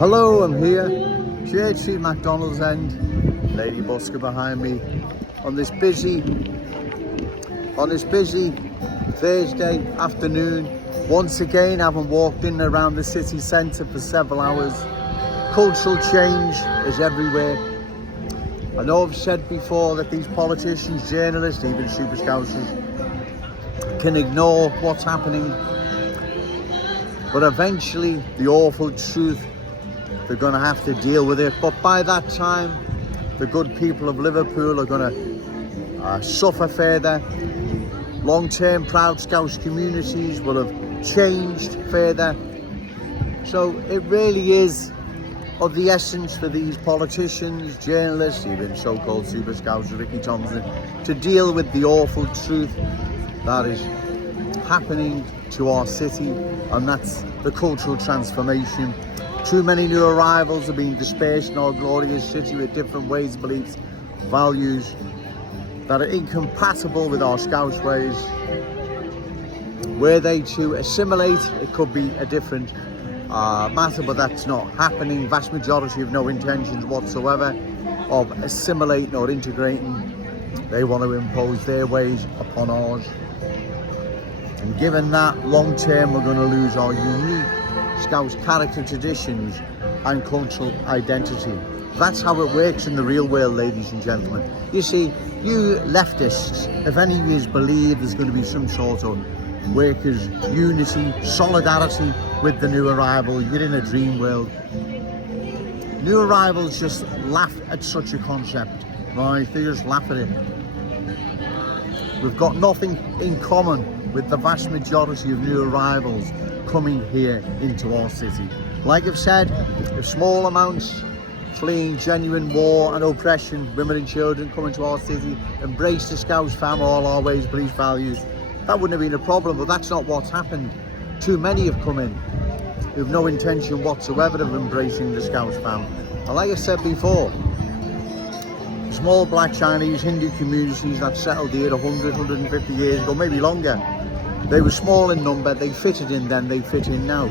Hello, I'm here, Shade Street, McDonald's End, Lady Busker behind me, on this busy Thursday afternoon. Once again, having walked in and around the city centre for several hours. Cultural change is everywhere. I know I've said before that these politicians, journalists, even super scousers can ignore what's happening, but eventually the awful truth, they're going to have to deal with it. But by that time, the good people of Liverpool are going to suffer further. Long-term proud Scouse communities will have changed further. So it really is of the essence for these politicians, journalists, even so-called super Scouts, Ricky Thompson, to deal with the awful truth that is happening to our city, and that's the cultural transformation. Too many new arrivals are being dispersed in our glorious city with different ways, beliefs, values that are incompatible with our Scouse ways. Were they to assimilate, it could be a different matter, but that's not happening. Vast majority have no intentions whatsoever of assimilating or integrating. They want to impose their ways upon ours. And given that, long term, we're going to lose our unique Scouse character, traditions and cultural identity. That's how it works in the real world, ladies and gentlemen. You see, you leftists, if any of you believe there's going to be some sort of workers' unity, solidarity with the new arrival, you're in a dream world. New arrivals just laugh at such a concept, right? They just laugh at it. We've got nothing in common with the vast majority of new arrivals coming here into our city. Like I've said, if small amounts fleeing genuine war and oppression, women and children coming to our city, embrace the Scouse fam, all our ways, beliefs, values, that wouldn't have been a problem, but that's not what's happened. Too many have come in who have no intention whatsoever of embracing the Scouse fam. And like I said before, small black, Chinese, Hindu communities that settled here 100, 150 years ago, maybe longer, they were small in number, they fitted in then, they fit in now.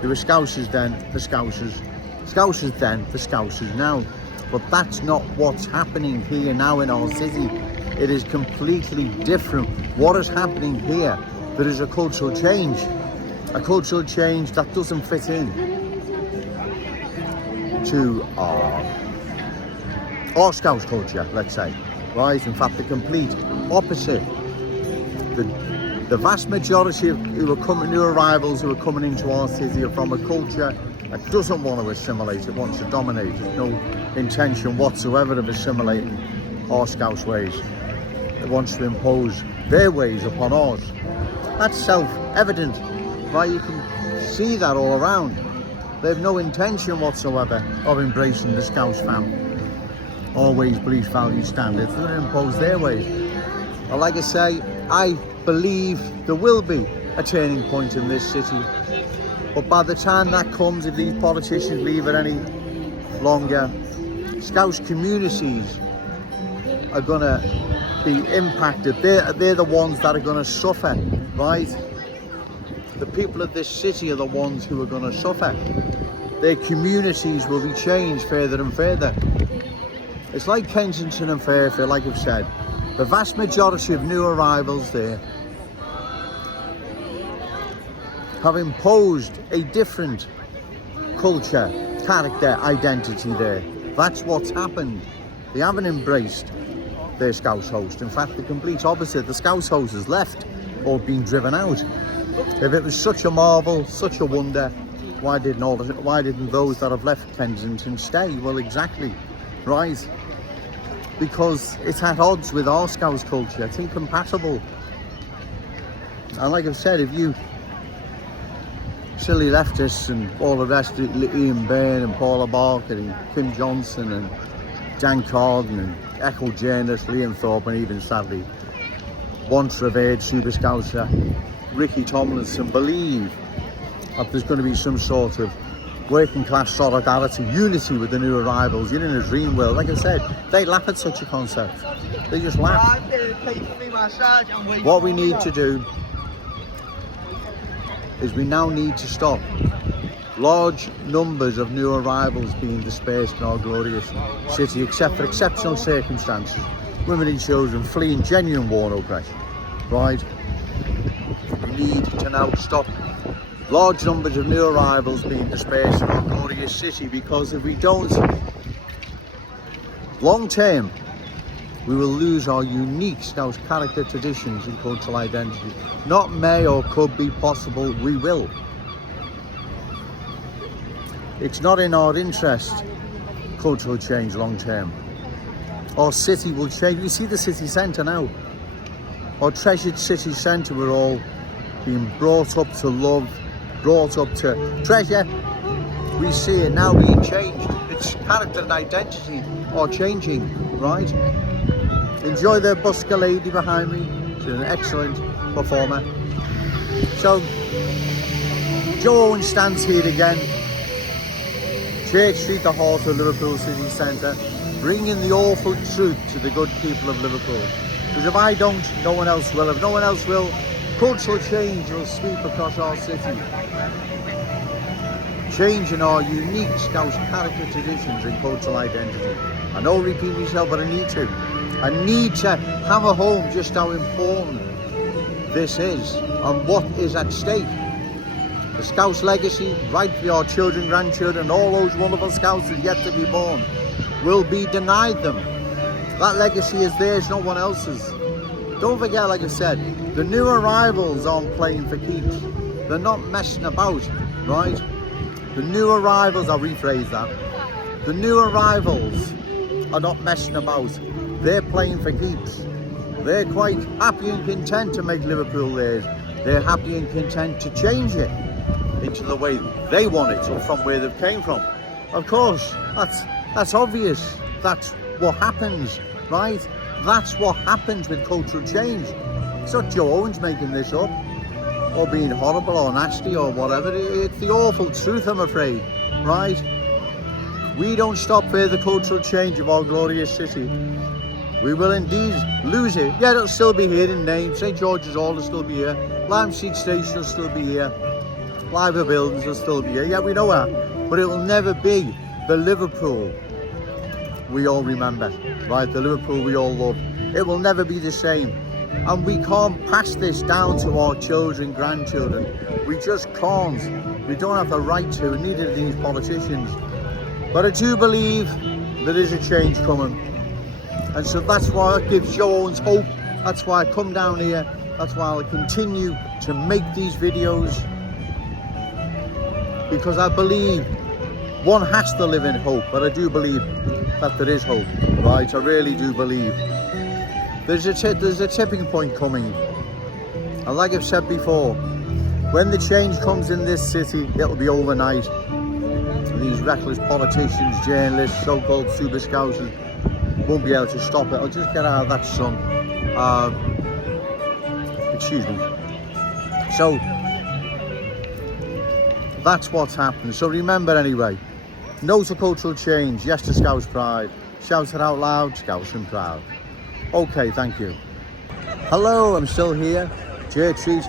There were Scousers then, the Scousers. Scousers then, the Scousers now. But that's not what's happening here now in our city. It is completely different. What is happening here? There is a cultural change. A cultural change that doesn't fit in to our Scouse culture, let's say. Right? In fact, the complete opposite. The vast majority of new arrivals who are coming into our city are from a culture that doesn't want to assimilate, it wants to dominate. No intention whatsoever of assimilating our Scouse ways. It wants to impose their ways upon ours. That's self-evident, right? You can see that all around. They have no intention whatsoever of embracing the Scouse fam. Our ways, beliefs, values, standards. They're going to impose their ways. And like I say, I believe there will be a turning point in this city, but by the time that comes, if these politicians leave it any longer, Scouse communities are going to be impacted. They're the ones that are going to suffer, right? The people of this city are the ones who are going to suffer. Their communities will be changed further and further. It's like Kensington and Fairfield, like I've said. The vast majority of new arrivals there have imposed a different culture, character, identity there. That's what's happened. They haven't embraced their Scouse host. In fact, the complete opposite. The Scouse host has left or been driven out. If it was such a marvel, such a wonder, why didn't those that have left Kensington stay? Well, exactly, right? Because it's at odds with our Scouse culture. It's incompatible. And like I've said, if you silly leftists and all the rest, Ian Byrne and Paula Barker and Kim Johnson and Dan Carden and Echo journalist Liam Thorpe, and even sadly once revered super Scouser Ricky Tomlinson, believe that there's going to be some sort of working class solidarity, unity with the new arrivals, you're in a dream world. Like I said, they laugh at such a concept. They just laugh. What we need to do is we now need to stop large numbers of new arrivals being dispersed in our glorious city, except for exceptional circumstances. Women and children fleeing genuine war and oppression. Right? We need to now stop large numbers of new arrivals being dispersed in our glorious city, because if we don't, long term, we will lose our unique Scouse character, traditions and cultural identity. Not may or could be possible, we will. It's not in our interest, cultural change long term. Our city will change. We see the city centre now. Our treasured city centre, we're all being brought up to love, brought up to treasure. We see it now being changed. Its character and identity are changing, right? Enjoy the busker lady behind me. She's an excellent performer. So, Joe Owen stands here again. Church Street, the heart of Liverpool city centre, bringing the awful truth to the good people of Liverpool. Because if I don't, no one else will. If no one else will, cultural change will sweep across our city. Changing our unique Scouse character, traditions and cultural identity. I know I repeat myself, but I need to. I need to hammer home just how important this is and what is at stake. The Scouse legacy, right for our children, grandchildren, all those wonderful Scouts who yet to be born, will be denied them. That legacy is theirs, no one else's. Don't forget, like I said, the new arrivals aren't playing for keeps. They're not messing about, right? The new arrivals, I'll rephrase that. The new arrivals are not messing about. They're playing for keeps. They're quite happy and content to make Liverpool theirs. They're happy and content to change it into the way they want it, or from where they've came from. Of course, that's obvious. That's what happens, right? That's what happens with cultural change. It's not Joe Owens making this up, or being horrible or nasty or whatever. It's the awful truth, I'm afraid, right? We don't stop further cultural change of our glorious city, we will indeed lose it. Yeah, it'll still be here in name. St George's Hall will still be here. Lime Street Station will still be here. Liver buildings will still be here. Yeah, we know that. But it will never be the Liverpool we all remember, right? The Liverpool we all love. It will never be the same. And we can't pass this down to our children, grandchildren. We just can't. We don't have the right to, neither do these politicians. But I do believe there is a change coming. And so that's why it gives Joe Owens hope. That's why I come down here. That's why I'll continue to make these videos. Because I believe one has to live in hope. But I do believe that there is hope, right? I really do believe. There's a tipping point coming. And like I've said before, when the change comes in this city, it'll be overnight. These reckless politicians, journalists, so-called super scousers won't be able to stop it. I'll just get out of that sun. Excuse me. So, that's what's happened. So remember anyway, no to cultural change, yes to Scouse pride. Shout it out loud, Scouse and proud. Okay, thank you. Hello, I'm still here. Church Street,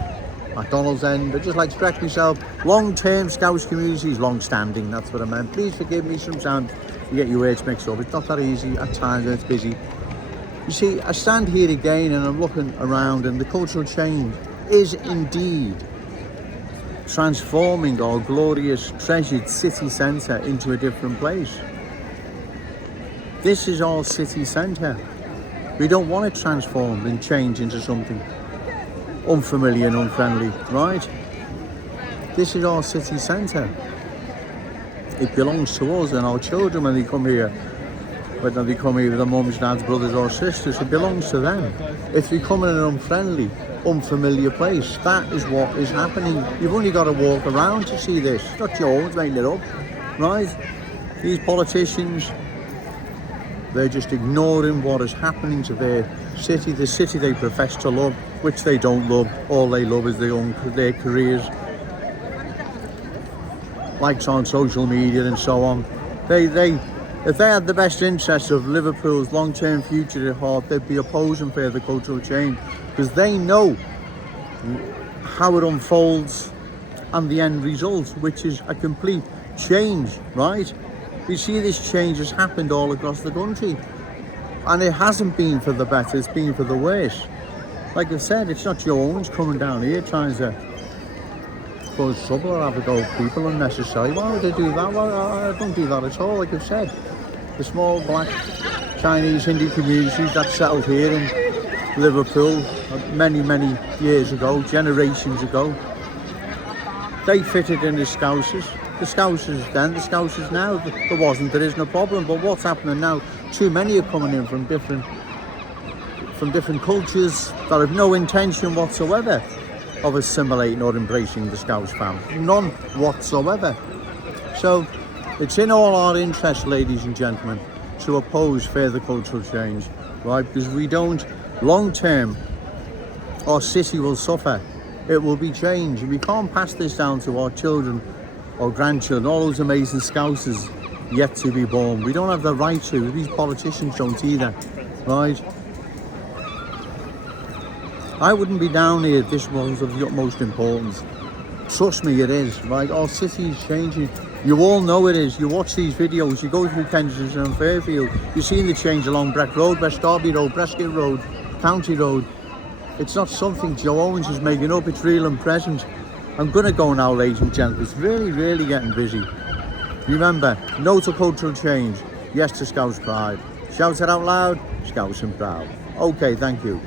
McDonald's End. I'd just like to correct myself. Long-term Scouse community is long-standing, that's what I meant. Please forgive me, sometimes you get your words mixed up. It's not that easy at times when it's busy. You see, I stand here again and I'm looking around, and the cultural change is indeed transforming our glorious, treasured city centre into a different place. This is our city centre. We don't want it transformed and change into something unfamiliar and unfriendly, right? This is our city centre. It belongs to us and our children when they come here. Whether they come here with their mums, dads, brothers or sisters, it belongs to them. If they come in an unfriendly, unfamiliar place, that is what is happening. You've only got to walk around to see this. It's not yours making it up, right? These politicians, they're just ignoring what is happening to their city, the city they profess to love, which they don't love. All they love is their careers, likes on social media and so on. If they had the best interests of Liverpool's long-term future at heart, they'd be opposing further cultural change, because they know how it unfolds, and the end result, which is a complete change, right? We see this change has happened all across the country, and it hasn't been for the better, it's been for the worse. Like I said, it's not Joe Owens coming down here trying to cause trouble or have a go at people unnecessarily. Why would they do that? Well, I don't do that at all. Like I've said, the small black Chinese Hindu communities that settled here in Liverpool many years ago, generations ago, they fitted in as Scousers. The Scousers then, the Scousers now. There isn't a problem. But what's happening now? Too many are coming in from different cultures that have no intention whatsoever of assimilating or embracing the Scouse family. None whatsoever. So it's in all our interest, ladies and gentlemen, to oppose further cultural change, right? Because we don't, long term, our city will suffer. It will be changed. We can't pass this down to our children or grandchildren, all those amazing Scousers yet to be born. We don't have the right to. These politicians don't either, right? I wouldn't be down here if this was of the utmost importance. Trust me, it is, right? Our city is changing. You all know it is. You watch these videos, you go through Kensington and Fairfield, you've seen the change along Breck Road, West Derby Road, Prescott Road, County Road. It's not something Joe Owens is making up, it's real and present. I'm going to go now, ladies and gentlemen. It's really getting busy. Remember, no to cultural change, yes to Scouse pride. Shout it out loud, Scouse and proud. Okay, thank you.